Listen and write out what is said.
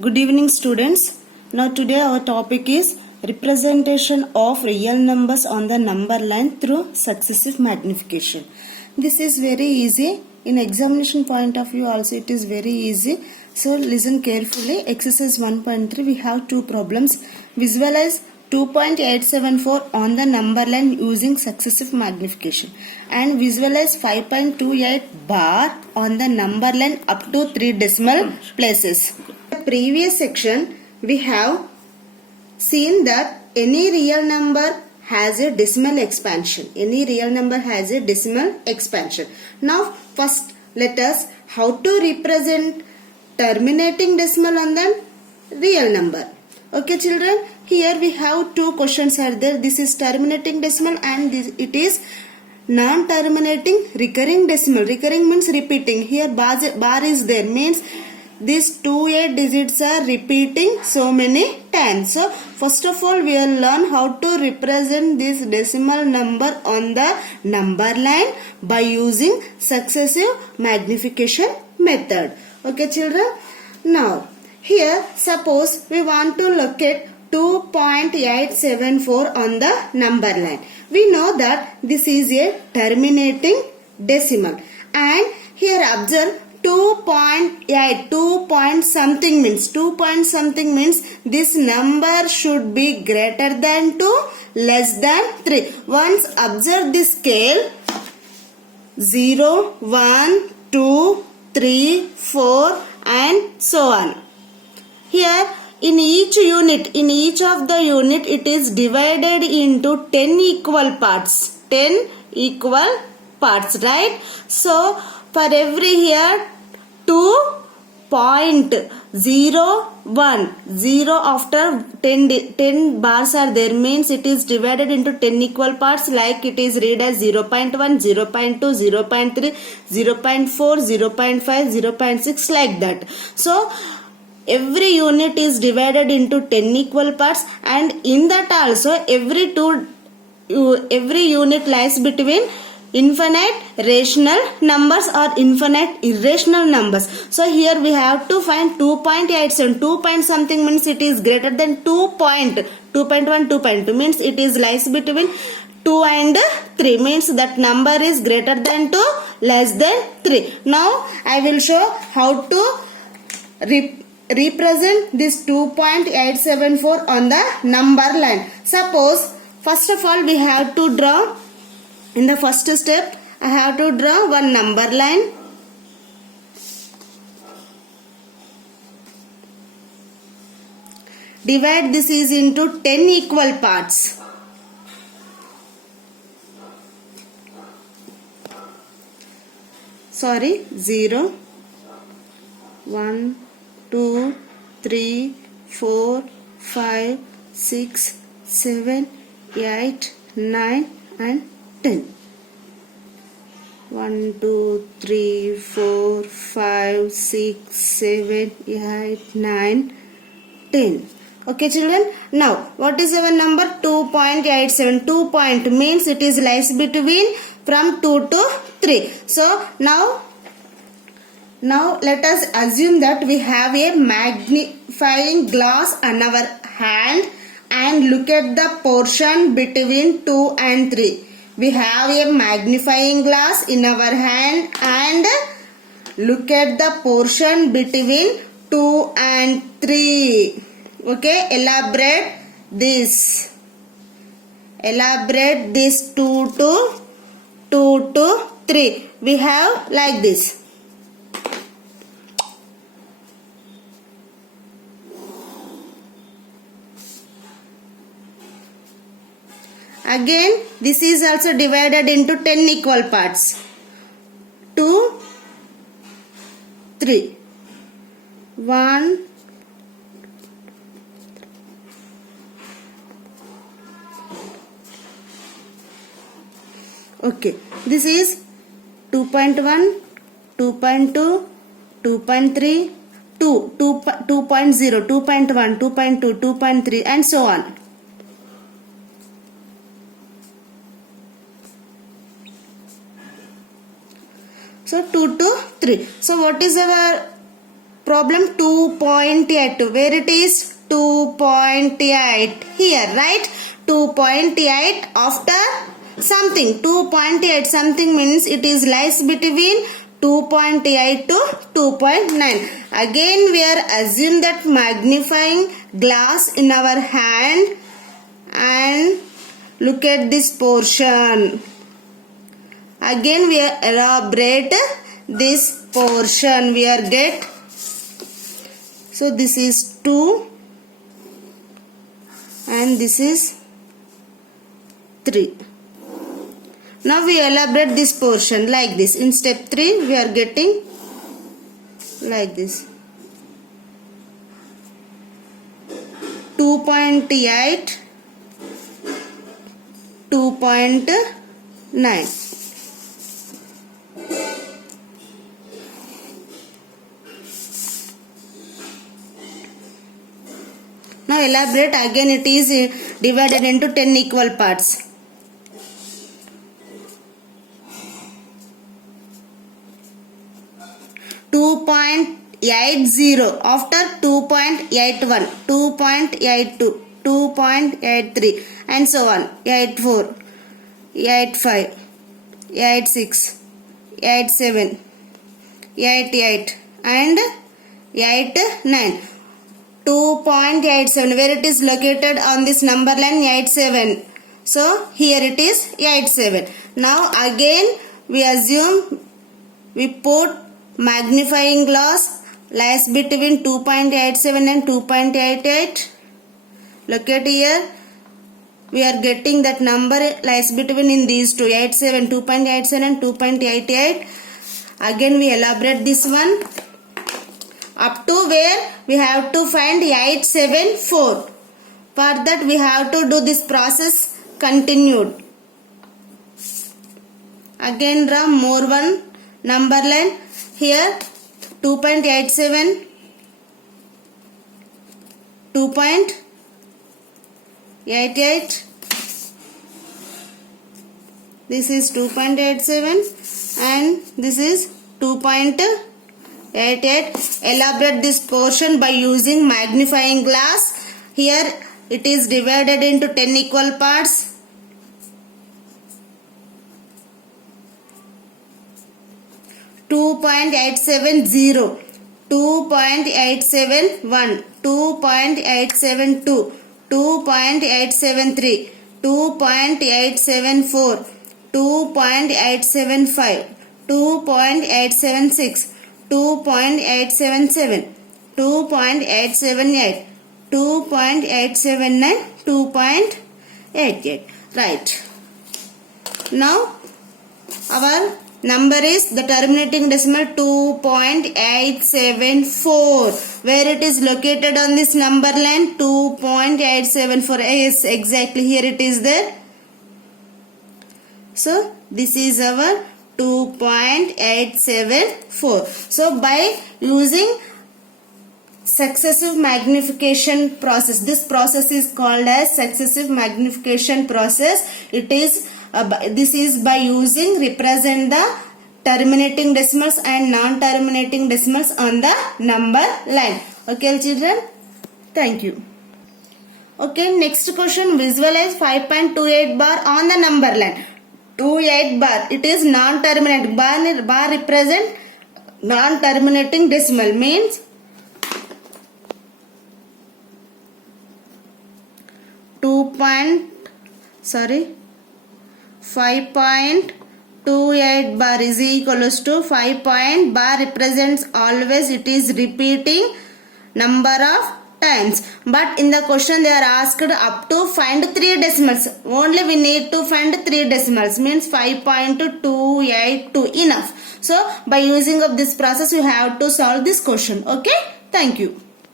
Good evening, students. Now today our topic is representation of real numbers on the number line through successive magnification. This is very easy. In examination point of view also it is very easy. So listen carefully. Exercise 1.3 we have two problems. Visualize 2.874 on the number line using successive magnification and visualize 5.28 bar on the number line up to 3 decimal places. In the previous section we have seen that any real number has a decimal expansion. Any real number has a decimal expansion. Now first let us how to represent terminating decimal on the real number. Okay children, here we have two questions are there. This is terminating decimal and it is non-terminating recurring decimal. Recurring means repeating. Here bar is there, means these 2 digits are repeating so many times. So first of all we will learn how to represent this decimal number on the number line by using successive magnification method. Okay children, now here suppose we want to locate 2.874 on the number line. We know that this is a terminating decimal and here observe 2.8 2 point something means this number should be greater than 2, less than 3. Once observe this scale 0, 1, 2, 3, 4 and so on. Here in each of the unit it is divided into 10 equal parts. 10 equal parts, right? So for every here 2.01 0 after 10 bars are there, means it is divided into 10 equal parts, like it is read as 0.1, 0.2, 0.3, 0.4, 0.5, 0.6 like that. So every unit is divided into 10 equal parts and in that also every unit lies between infinite rational numbers or infinite irrational numbers. So here we have to find 2.87. 2 point something means it is greater than 2.1, 2.2 means it is lies between 2 and 3, means that number is greater than 2, less than 3. Now I will show how to represent this 2.874 on the number line. Suppose first of all we have to draw, in the first step I have to draw one number line. Divide this is into 10 equal parts. Sorry, 0, 1, 2, 3, 4, 5, 6, 7, 8, 9 and 10. 1, 2, 3, 4, 5, 6, 7, 8, 9, 10. Okay children, now what is our number? 2.87. 2 point means it is lies between from 2 to 3. So now let us assume that we have a magnifying glass on our hand and look at the portion between 2 and 3. We have a magnifying glass in our hand and look at the portion between 2 and 3. Okay, elaborate this 2 to 3. We have like this. Again this is also divided into 10 equal parts. 2, 3, 1, okay, this is 2.1, 2.2, 2.3, 2.0, 2.1, 2.2, 2.3 and so on. So 2 to 3. So what is our Problem 2.8. Where it is? 2.8. Here, right? 2.8 after something. 2.8 something means it is lies between 2.8 to 2.9. Again we are assume that magnifying glass in our hand and look at this portion. Again we elaborate this portion. We are get, so this is 2 and this is 3. Now we elaborate this portion like this. In step 3 we are getting like this. 2.8, 2.9. Now elaborate again. It is divided into 10 equal parts. .80 after 2.81, 2.82, 2.83 and so on. 84, 85, 86, 87, 88 and 89. 2.87, where it is located on this number line? 87. So here it is 87. Now again we assume we put magnifying glass lies between 2.87 and 2.88. Look at here. We are getting that number lies between in these two, 87, 2.87 and 2.88. Again we elaborate this one up to where we have to find 874. For that we have to do this process continued. Again draw more one number line. Here 2.87, 2.88, this is 2.87 and this is 2.88. Elaborate this portion by using magnifying glass. Here it is divided into 10 equal parts. 2.870, 2.871, 2.872, 2.873, 2.874, 2.875, 2.876, 2.877, 2.878, 2.879, 2.88. Right. Now our number is the terminating decimal 2.874. Where it is located on this number line? 2.874. Yes, exactly here it is there. So this is our 2.874. So by using successive magnification process, this process is called as successive magnification process. It is this is by using represent the terminating decimals and non-terminating decimals on the number line. Okay children, thank you. Okay, next question, visualize 5.28 bar on the number line. 28 bar, it is non-terminating. Bar represent non-terminating decimal, means 5.28 bar is equals to 5 point bar represents always it is repeating number of times, but in the question they are asked up to find 3 decimals. Only we need to find 3 decimals, means 5.282 enough. So by using of this process you have to solve this question. Okay, thank you.